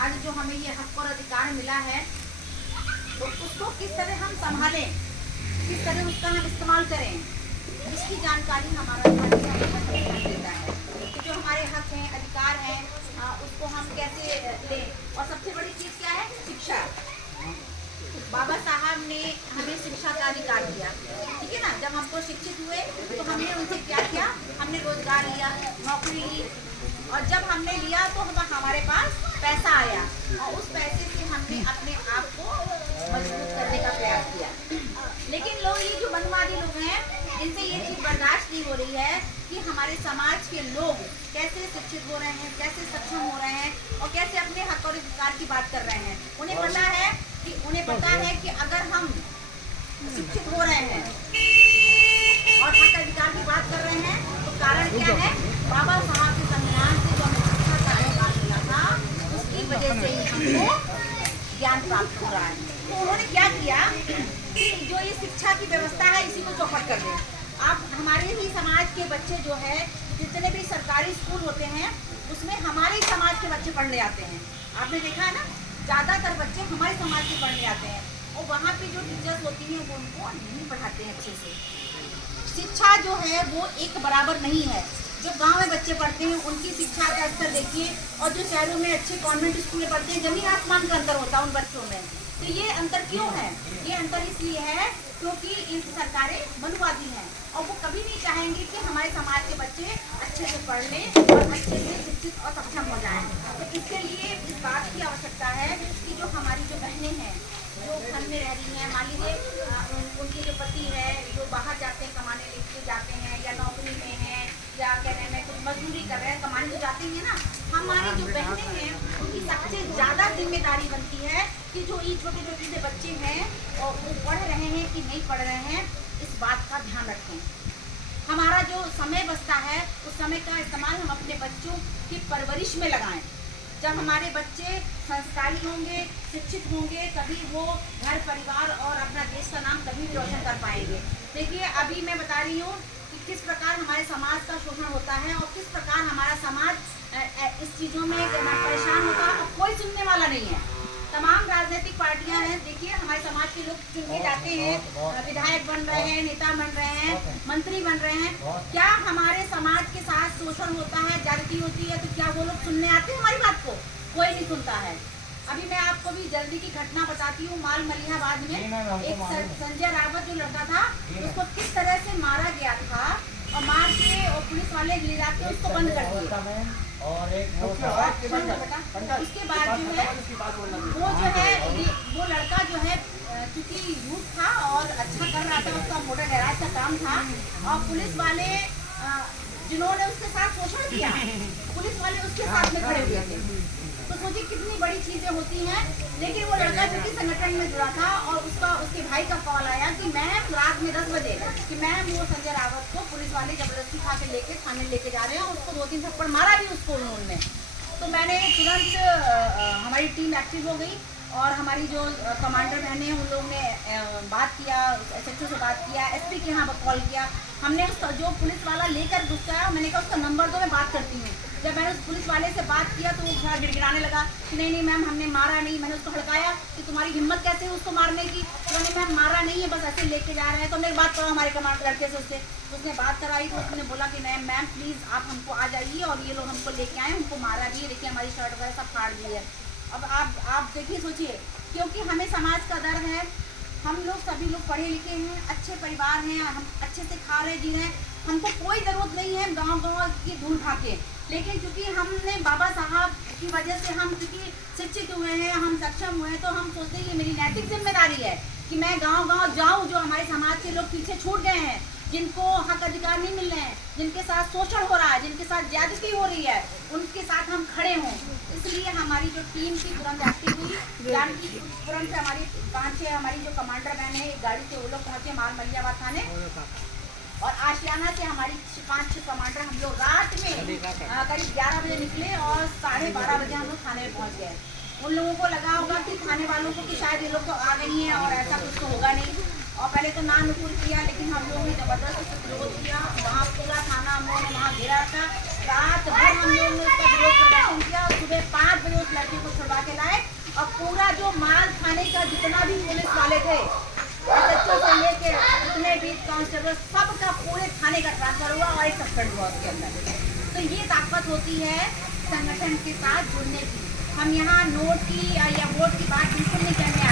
आज जो हमें ये हक और अधिकार मिला है तो उसको किस तरह हम संभालें, किस तरह उसका हम इस्तेमाल करें, इसकी जानकारी हमारा संविधान देता है कि जो हमारे हक हैं, अधिकार हैं, उसको हम कैसे लें। और सबसे बड़ी चीज़ क्या है? शिक्षा। बाबा साहब ने हमें शिक्षा का अधिकार दिया, ठीक है ना। जब हमको शिक्षित हुए तो हमने उनसे क्या किया? हमने रोजगार लिया, नौकरी ली, और जब हमने लिया तो हमारे पास पैसा आया और उस पैसे से हमने अपने आप को मजबूत करने का प्रयास किया। लेकिन लोग, ये जो मनवादी लोग हैं, इनसे ये चीज़ बर्दाश्त नहीं हो रही है कि हमारे समाज के लोग कैसे शिक्षित हो रहे हैं, कैसे सक्षम हो रहे हैं और कैसे अपने हक और अधिकार की बात कर रहे हैं। उन्हें पता है कि अगर हम शिक्षित हो रहे हैं और हक अधिकार की बात कर रहे हैं तो कारण क्या है? बाबा साहब के संविधान से जो हमें शिक्षा का अधिकार मिला था, उसकी वजह से ही हमको ज्ञान प्राप्त हो रहा है। तो उन्होंने क्या किया कि जो ये शिक्षा की व्यवस्था है, इसी को चौपट कर दें। आप हमारे ही समाज के बच्चे जो है, जितने भी सरकारी स्कूल होते हैं उसमें हमारे ही समाज के बच्चे पढ़ने आते हैं। आपने देखा है ना, ज़्यादातर बच्चे हमारे समाज के पढ़ने आते हैं और वहाँ पे जो टीचर्स होती हैं वो उनको नहीं पढ़ाते हैं अच्छे से। शिक्षा जो है वो एक बराबर नहीं है। जो गांव में बच्चे पढ़ते हैं उनकी शिक्षा का स्तर देखिए, और जो शहरों में अच्छे कॉन्वेंट स्कूल में पढ़ते हैं, जमीन आसमान का अंतर होता है उन बच्चों में। तो ये अंतर क्यों है? ये अंतर इसलिए है क्योंकि इनकी सरकारें मनुवादी हैं और वो कभी नहीं चाहेंगे कि हमारे समाज के बच्चे अच्छे से पढ़ लें और अच्छे से शिक्षित और सक्षम हो जाएं। तो इसके लिए इस बात की आवश्यकता है कि जो हमारी जो बहनें हैं जो घर में रह रही हैं, मान लीजिए उनके जो पति है जो बाहर जाते हैं, कमाने लेके जाते हैं या नौकरी में हैं या कहने में कुछ मजदूरी कर रहे हैं, कमाने तो जाते हैं ना, हमारी जो बहनें हैं उनकी सबसे ज़्यादा जिम्मेदारी बनती है कि जो ये छोटे छोटे से बच्चे हैं और वो पढ़ रहे हैं कि नहीं पढ़ रहे हैं, इस बात का ध्यान रखें। हमारा जो समय बचता है उस समय का इस्तेमाल हम अपने बच्चों की परवरिश में लगाएं। जब हमारे बच्चे संस्कारी होंगे, शिक्षित होंगे, तभी वो घर परिवार और अपना देश का नाम कभी भी रोशन कर पाएंगे। देखिए, अभी मैं बता रही हूँ कि किस प्रकार हमारे समाज का शोषण होता है और किस प्रकार हमारा समाज इस चीज़ों में परेशान होता है और कोई सुनने वाला नहीं है। तमाम राजनीतिक पार्टियां हैं, देखिए हमारे समाज के लोग चुन के जाते हैं, विधायक बन रहे हैं, नेता बन रहे हैं, मंत्री बन रहे हैं। क्या हमारे समाज के साथ शोषण होता है, जाति होती है, तो क्या वो लोग सुनने आते हैं हमारी बात को? कोई नहीं सुनता है। अभी मैं आपको भी जल्दी की घटना बताती हूँ। माल मलिहाबाद में एक संजय रावत जो लड़का था, उसको किस तरह से मारा गया था और मार के और पुलिस वाले ले जाके उसको बंद कर दिए। और उसके बाद जो है वो लड़का जो है क्योंकि यूथ था और अच्छा कर रहा था, उसका मोटर गैराज का काम था, और पुलिस वाले जिन्होंने उसके साथ शोषण किया, पुलिस वाले उसके साथ में खड़े हुए थे। तो सोचिए कितनी बड़ी चीजें होती हैं। लेकिन वो लड़का जो संगठन में जुड़ा था और उसके भाई का कॉल आया कि मैम रात में 10 बजे कि मैम वो संजय रावत को पुलिस वाले जबरदस्ती खा के लेके थाने लेके जा रहे हैं और उसको 2-3 थप्पड़ मारा भी उसको उन्होंने। तो मैंने तुरंत हमारी टीम एक्टिव हो गई और हमारी जो कमांडर बहने हैं उन लोगों ने बात किया, SHO से बात किया, SP के यहाँ कॉल किया। हमने उसका जो पुलिस वाला लेकर गुस्सा, मैंने कहा उसका नंबर दो, मैं बात करती हूँ। जब मैंने उस पुलिस वाले से बात किया तो वो थोड़ा गिड़गिड़ाने लगा कि नहीं मैम हमने मारा नहीं। मैंने उसको हड़काया कि तुम्हारी हिम्मत कैसे है उसको मारने की? तो मैंने मैम मारा नहीं है, बस ऐसे लेके जा रहे हैं। तो हमने बात करा हमारे कमांडर लड़के से, उसने बात कराई तो उसने बोला कि नहीं मैम प्लीज़ आप हमको आ जाइए और ये लोग हमको लेके आए, हमको मारा भी है, देखिए हमारी शर्ट वगैरह सब फाड़ दी है। अब आप देखिए, सोचिए, क्योंकि हमें समाज का डर है। हम लोग सभी लोग पढ़े लिखे हैं, अच्छे परिवार हैं, हम अच्छे से खा रहे जी रहे, हमको कोई ज़रूरत नहीं है गांव की धूल भागे। लेकिन क्योंकि हमने बाबा साहब की वजह से हम क्योंकि शिक्षित हुए हैं, हम सक्षम हुए हैं, तो हम सोचते हैं ये मेरी नैतिक जिम्मेदारी है कि मैं गांव जाऊं। जो हमारे समाज के लोग पीछे छूट गए हैं, जिनको हक अधिकार नहीं मिल रहे हैं, जिनके साथ शोषण हो रहा है, जिनके साथ ज्यादती हो रही है, उनके साथ हम खड़े हों। इसलिए हमारी जो टीम थी तुरंत एक्टिव हुई, तुरंत से हमारी 5-6 हमारी जो कमांडर बहन है गाड़ी से वो लोग पहुँचे माल मलिहाबाद थाने, और आशियाना से हमारी 5-6 कमांडर हम लोग रात में करीब 11 बजे निकले और 12:30 बजे हम लोग थाने में पहुँच गए। उन लोगों को लगा होगा कि थाने वालों को कि शायद ये लोग तो आ गई हैं और ऐसा कुछ तो होगा नहीं, और पहले तो ना नुकुल किया, लेकिन हम लोगों ने जबरदस्त विरोध किया। वहाँ पूरा थाना हम लोगों ने वहाँ घेरा था, रात भर हम लोगों ने उसका विरोध प्रदर्शन किया। सुबह 5 बजे उस लड़के को छुड़वा के और पूरा जो माल थाने का जितना भी पुलिस वाले थे, SHO से लेके जितने भी कांस्टेबल, सबका पूरे थाने का ट्रांसफर हुआ और एक सस्पेंड हुआ उसके अंदर। तो ये ताकत होती है संगठन के साथ जुड़ने की। हम यहाँ नोट की या वोट की बात बिल्कुल नहीं करने